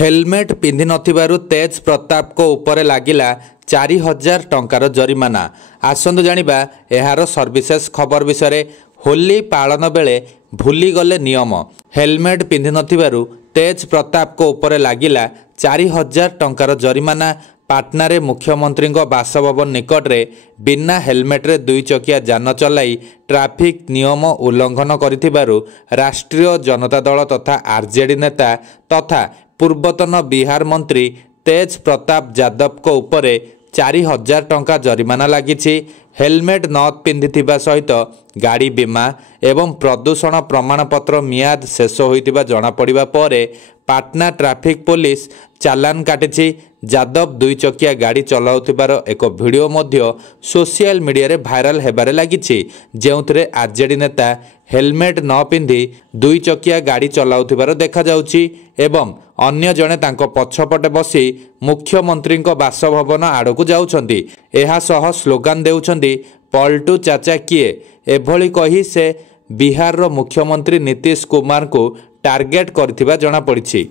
Helmet पिंधि नथिबारु तेज प्रताप को उपरे लागिला 4000 टंकार जरिमाना। आसंतु जानिबा एहार सर्विसेस खबर विषय। होली पालन बेले भूली गले नियम। हेलमेट पिंधि नथिबारु तेज प्रताप को उपरे लागिला 4000 टंकार जरिमाना। पाटना रे मुख्यमंत्री बासभवन निकटरे बिना हेलमेट रे दुई चकिया जान चलाई ट्राफिक नियम उल्लंघन करिथिबारु राष्ट्रीय जनता दल तथा आरजेडी नेता तथा पूर्वतन बिहार मंत्री तेज प्रताप यादव को उपरे 4000 टंका जरिमाना लागिछि। हेलमेट न पिंधिथिबा सहित गाड़ी बीमा एवं प्रदूषण प्रमाणपत्र मियाद शेष होइतिबा जणा पड़िबा परे पाटना ट्राफिक पुलिस चालान काटिछि। यादव दुई चकिया गाड़ी चलाउथिबार एक वीडियो मध्य सोशल मीडिया रे भाइराल हेबारे लागिछि, जेउथरे आरजेडी नेता हेलमेट न पिंधि दुई चकिया गाड़ी चलाउथिबार देखा जाउछि एवं अन्य जणे तांको पछपटे बसी मुख्यमंत्री बासभवन आड़कू जाउछन्ति। एहा सह स्लोगान देउछन्ति पलटू चाचा किए। एभली कही से बिहार रो मुख्यमंत्री नीतीश कुमार को टार्गेट करथिबा जणा पड़िछि।